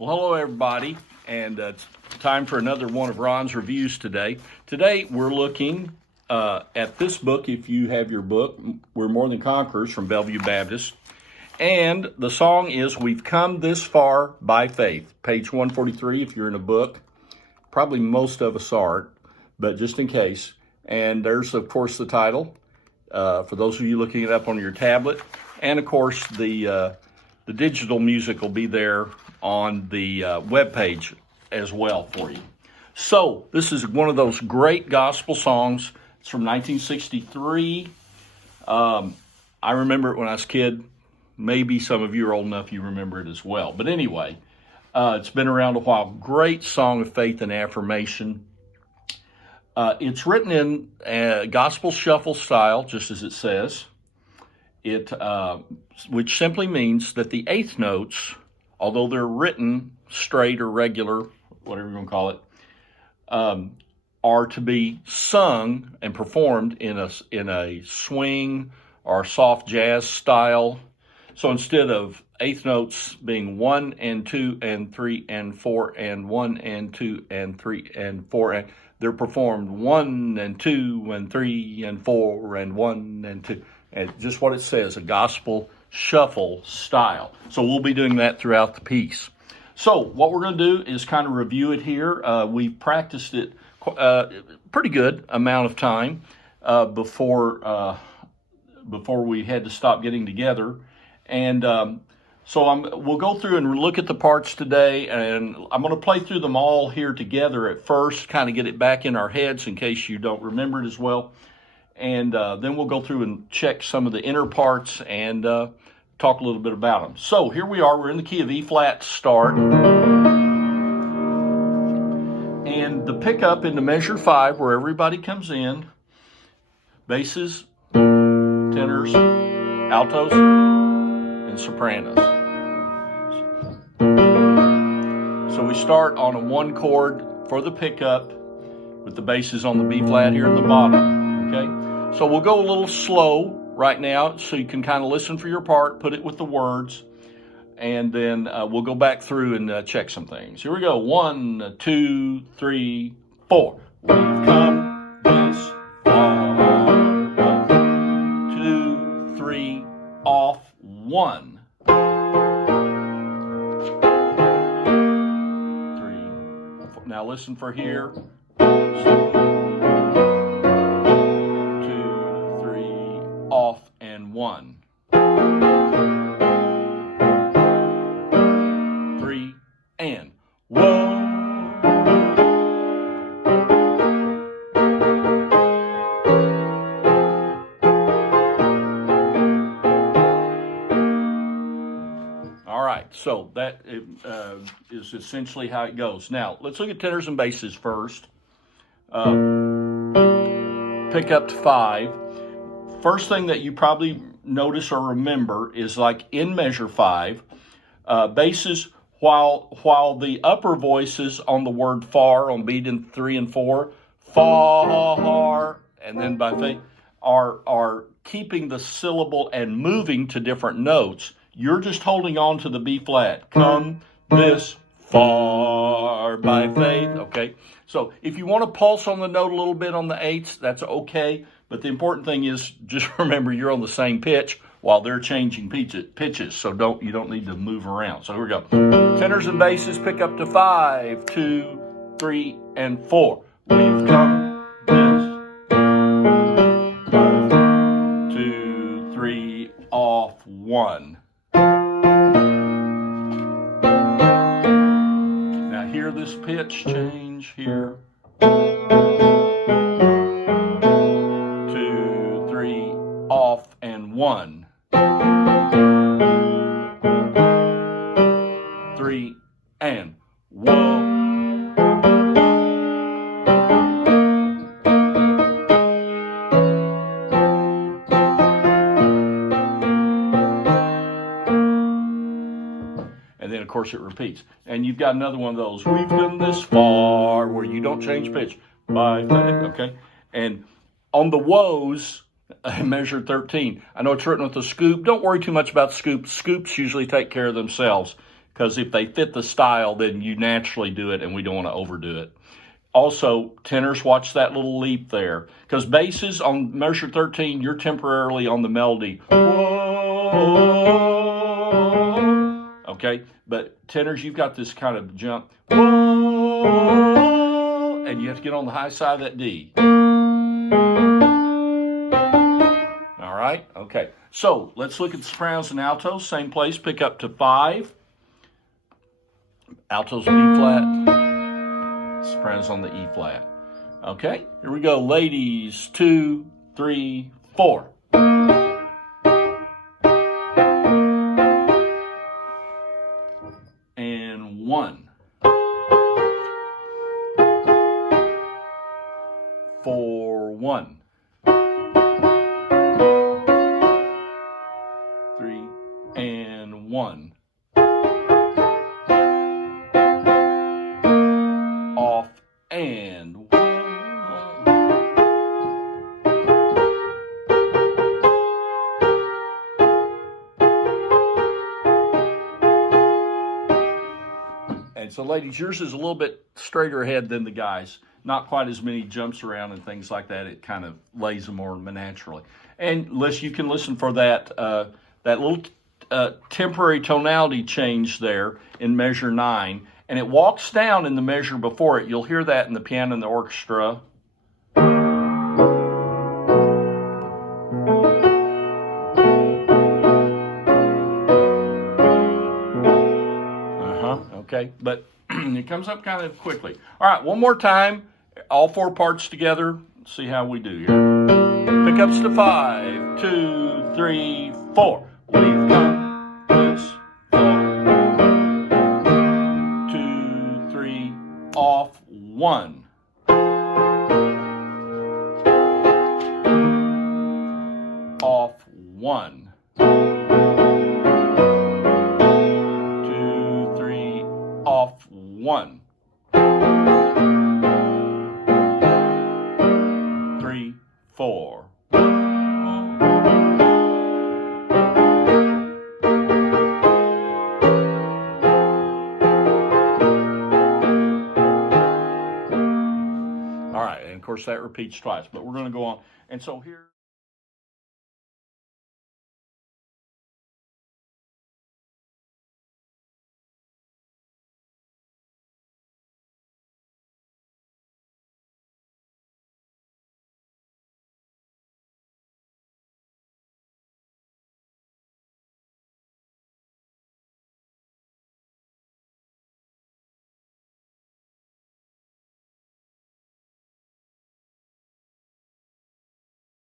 Well, hello everybody, and it's time for another one of Ron's reviews today. Today we're looking at this book. If you have your book, We're More Than Conquerors from Bellevue Baptist. And the song is We've Come This Far by Faith, page 143 if you're in a book. Probably most of us aren't, but just in case. And there's, of course, the title for those of you looking it up on your tablet. And, of course, the digital music will be there on the web page as well for you. So this is one of those great gospel songs. It's from 1963. I remember it when I was a kid. Maybe some of you are old enough you remember it as well. But anyway, it's been around a while. Great song of faith and affirmation. It's written in gospel shuffle style, just as it says. Which simply means that the eighth notes, although they're written straight or regular, whatever you're going to call it, are to be sung and performed in a swing or soft jazz style. So instead of eighth notes being 1 and 2 and 3 and 4 and 1 and 2 and 3 and 4, and they're performed 1 and 2 and 3 and 4 and 1 and 2. And just what it says, a gospel shuffle style. So we'll be doing that throughout the piece. So what we're going to do is kind of review it here. We've practiced it pretty good amount of time before we had to stop getting together. And so we'll go through and look at the parts today, and I'm going to play through them all here together at first, kind of get it back in our heads in case you don't remember it as well. And then we'll go through and check some of the inner parts and talk a little bit about them. So here we are. We're in the key of E flat start. And the pickup into measure 5 where everybody comes in. Basses, tenors, altos, and sopranos. So we start on a 1 chord for the pickup with the basses on the B flat here in the bottom. Okay? So we'll go a little slow right now so you can kind of listen for your part, put it with the words, and then we'll go back through and check some things. Here we go. 1, 2, 3, 4. We've come this far. 1, 2, 3, off 1. 3, 4. Now listen for here. 2, 3, off and 1. 3 and 1. All right, so that is essentially how it goes. Now, let's look at tenors and basses first. Pick up to 5. First thing that you probably notice or remember is like in measure 5, basses, while the upper voices on the word far on beat in 3 and 4, far, and then by faith, are keeping the syllable and moving to different notes. You're just holding on to the B flat. Come this far by faith. Okay. So if you want to pulse on the note a little bit on the eighths, that's okay. But the important thing is just remember you're on the same pitch while they're changing pitches. So you don't need to move around. So here we go. Tenors and basses pick up to 5, 2, 3, and 4. We've come this 5, 2, 3, off 1. Now hear this pitch change here. 2, 3, off and 1. 3 and 1. And then, of course, it repeats. And you've got another one of those. We've come this far, where you don't change pitch. By faith, okay? And on the woes, measure 13. I know it's written with a scoop. Don't worry too much about scoops. Scoops usually take care of themselves. because if they fit the style, then you naturally do it, and we don't want to overdo it. Also, tenors, watch that little leap there, because basses on measure 13, you're temporarily on the melody. Whoa. Okay, but tenors, you've got this kind of jump. Whoa, and you have to get on the high side of that D. All right, okay. So let's look at sopranos and altos. Same place, pick up to 5. Altos B flat. Sopranos on the E flat. Okay, here we go. Ladies, 2, 3, 4. And 1. 4, 1. 3, and 1. Off and 1. And so, ladies, yours is a little bit straighter ahead than the guys. Not quite as many jumps around and things like that. It kind of lays them more naturally. And you can listen for that that little temporary tonality change there in measure 9. And it walks down in the measure before it. You'll hear that in the piano and the orchestra. Okay, but it comes up kind of quickly. All right, one more time, all 4 parts together. Let's see how we do here. Pickups to 5, 2, 3, 4. We've come this far. 2, 3, off 1. Off 1. 2, 3, off 1. 3, 4. All right, and of course that repeats twice, but we're going to go on. And so here.